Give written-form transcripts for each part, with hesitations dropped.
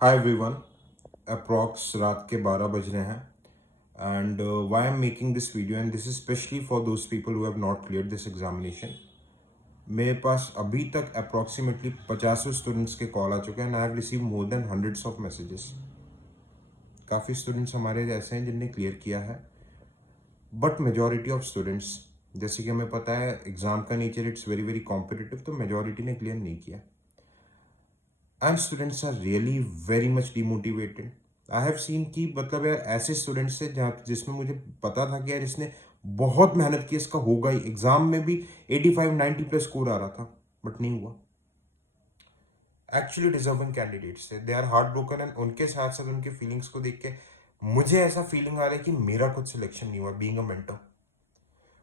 Hi everyone, approx रात के 12 बज रहे हैं and why I am making this video and this is specially for those people who have not clear this examination. मेरे पास अभी तक अप्रॉक्सीमेटली 50 स्टूडेंट्स के कॉल आ चुके हैं and I have receive more than hundreds of messages. काफ़ी students हमारे ऐसे हैं जिनने क्लियर किया है, बट मेजॉरिटी ऑफ स्टूडेंट्स, जैसे कि हमें पता है एग्ज़ाम का nature it's very very competitive, तो मेजॉरिटी ने क्लियर नहीं किया and students are really very much demotivated. I have seen कि मतलब यार ऐसे स्टूडेंट्स से जहाँ जिसमें मुझे पता था कि यार इसने बहुत मेहनत की, इसका होगा ही, एग्जाम में भी 85-90 प्लस स्कोर आ रहा था, बट नहीं हुआ। एक्चुअली डिजर्विंग कैंडिडेट्स थे, they are heart broken and उनके साथ साथ उनके फीलिंग्स को देख के मुझे ऐसा फीलिंग आ रहा है कि मेरा खुद सिलेक्शन नहीं हुआ बीइंग अ मेंटर।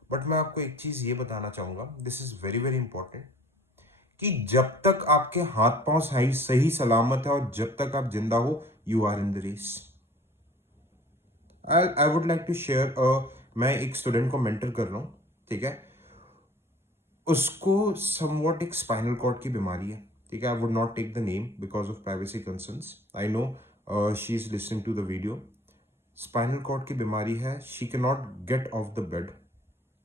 बट मैं आपको एक चीज़ ये बताना चाहूँगा, this is very very important, कि जब तक आपके हाथ पांव सही सही सलामत है और जब तक आप जिंदा हो, you are in the race. I would like to share, मैं एक स्टूडेंट को मेंटर कर रहा हूँ, ठीक है। उसको समवॉट एक स्पाइनल कॉर्ड की बीमारी है, ठीक है। I would not take the name because of privacy concerns. I know she is listening to the video. Spinal cord की बीमारी है, she can not get off the bed.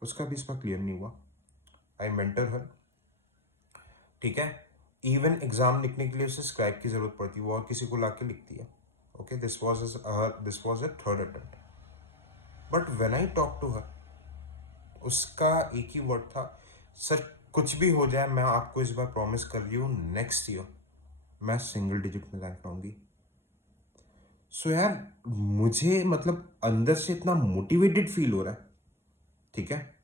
उसका भी इसका क्लियर नहीं हुआ। आई मेंटर हर, ठीक है। इवन एग्जाम लिखने के लिए उसे स्क्राइब की जरूरत पड़ती है, वो और किसी को ला के लिखती है। Okay, this was a third attempt, but when I talk to her, उसका एक ही वर्ड था, सर कुछ भी हो जाए मैं आपको इस बार प्रॉमिस कर रही हूँ नेक्स्ट ईयर मैं सिंगल डिजिट में रैंक पाऊंगी। सो यार मुझे मतलब अंदर से इतना मोटिवेटेड फील हो रहा है, ठीक है।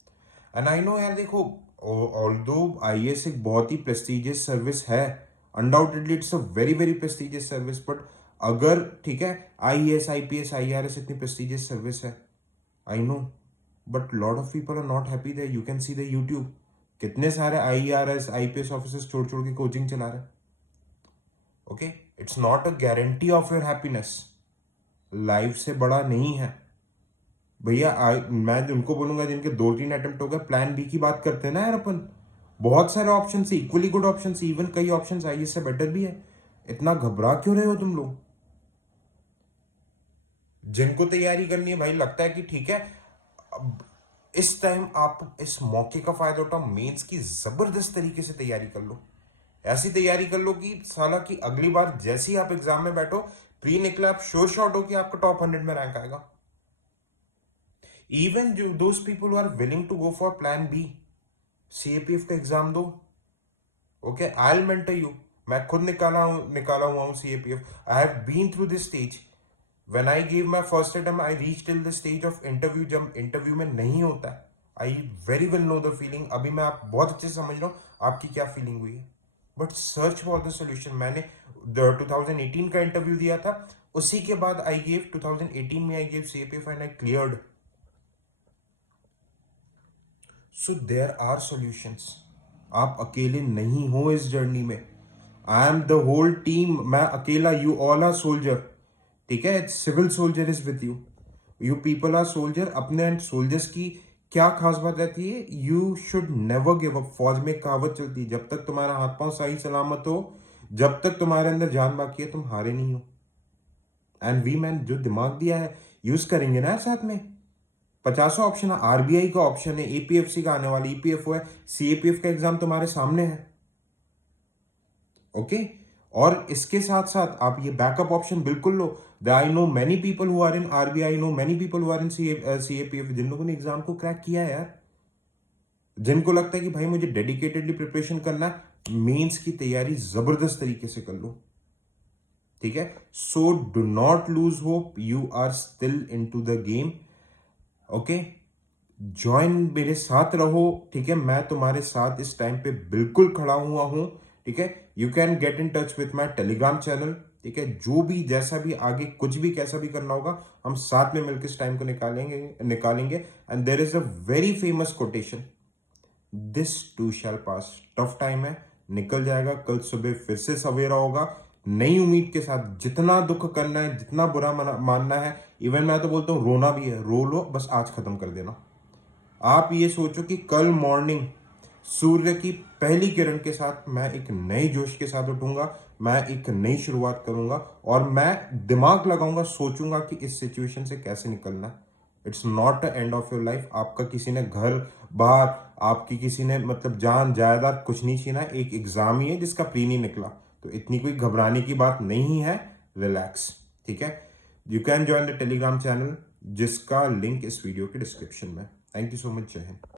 एंड आई नो यार, देखो, ऑल्दो आईएएस एक बहुत ही प्रेस्टिजियस सर्विस है, undoubtedly it's a very very prestigious service, but अगर, ठीक है, आईएएस आईपीएस आईआरएस इतनी प्रेस्टिजियस सर्विस है, I know, but lot of people are not happy there. You can see the YouTube, कितने सारे आईआरएस आईपीएस ऑफिसर्स छोड़ छोड़ के कोचिंग चला रहे हैं। Okay, it's not a guarantee of your happiness, life से बड़ा नहीं है भैया। मैं उनको बोलूंगा जिनके 2-3 अटेम्प्ट हो गए, प्लान बी की बात करते हैं ना यार अपन। बहुत सारे ऑप्शन है, इक्वली गुड ऑप्शन, इवन कई ऑप्शन आई इससे बेटर भी है। इतना घबरा क्यों रहे हो तुम लोग? जिनको तैयारी करनी है भाई, लगता है कि ठीक है, अब इस टाइम आप इस मौके का फायदा उठाओ, मेंस की जबरदस्त तरीके से तैयारी कर लो। ऐसी तैयारी कर लो कि साला की अगली बार जैसे ही आप एग्जाम में बैठो, प्री निकला, आप श्योर शॉट हो कि आपका टॉप 100 में रैंक आएगा। इवन जो those people are willing to go for plan B, CAPF का एग्जाम दो। Okay, I will mentor you. मैं खुद निकाला हुआ हूं CAPF. I have been through this stage. When I give my first attempt, I reach till the stage of interview, जब interview में नहीं होता है। I very well know the feeling. अभी मैं आप बहुत अच्छे से समझ रहा हूँ आपकी क्या फीलिंग हुई है, but search for the solution. मैंने 2018 का इंटरव्यू दिया था, उसी के बाद आई गेव 2018 में I gave CAPF and I cleared. So there are solutions. आप अकेले नहीं हो इस जर्नी में। I am the whole team, मैं अकेला, यू ऑल आर सोल्जर, ठीक है। Civil soldier is with you, you people are soldier. अपने सोल्जर्स की क्या खास बात रहती है, you should never give up. फौज में एक कहावत चलती है, जब तक तुम्हारा हाथ पांव सही सलामत हो, जब तक तुम्हारे अंदर जान बाकी है, तुम हारे नहीं हो। एंड वी मैन जो दिमाग दिया है यूज करेंगे ना यार साथ में। 50 ऑप्शन है, आरबीआई का ऑप्शन है, एपीएफसी का आने वाला, ईपीएफओ है, सीएपीएफ का एग्जाम तुम्हारे सामने है। ओके, और इसके साथ साथ आप ये बैकअप ऑप्शन बिल्कुल लो। I know many people who are in RBI, know many people who are in CAPF, जिन लोगों ने एग्जाम को क्रैक किया है यार, जिनको लगता है कि भाई मुझे डेडिकेटेडली प्रिपरेशन करना है, मेंस की तैयारी जबरदस्त तरीके से कर लो, ठीक है। So do not lose hope, you are still into the game. Okay, join, मेरे साथ रहो, ठीक है। मैं तुम्हारे साथ इस टाइम पे बिल्कुल खड़ा हुआ हूं, ठीक है। You can get in touch with my Telegram channel, ठीक है। जो भी जैसा भी आगे कुछ भी कैसा भी करना होगा, हम साथ में मिलकर इस टाइम को निकालेंगे। And there is a very famous quotation, this to shell pass. Tough time है, निकल जाएगा। कल सुबह फिर से सवेरा होगा, नई उम्मीद के साथ। जितना दुख करना है, जितना बुरा मानना है, इवन मैं तो बोलता हूँ रोना भी है, रो लो, बस आज खत्म कर देना। आप ये सोचो कि कल मॉर्निंग सूर्य की पहली किरण के साथ मैं एक नए जोश के साथ उठूंगा, मैं एक नई शुरुआत करूंगा और मैं दिमाग लगाऊंगा, सोचूंगा कि इस सिचुएशन से कैसे निकलना है। It's not the end of your life. आपका किसी ने घर बार, आपकी किसी ने मतलब जान जायदाद कुछ नहीं छीना, एक एग्जाम ही है जिसका प्री नहीं निकला, तो इतनी कोई घबराने की बात नहीं है। रिलैक्स, ठीक है। You can join the Telegram channel जिसका लिंक इस वीडियो के डिस्क्रिप्शन में। Thank you so much. जय हिंद।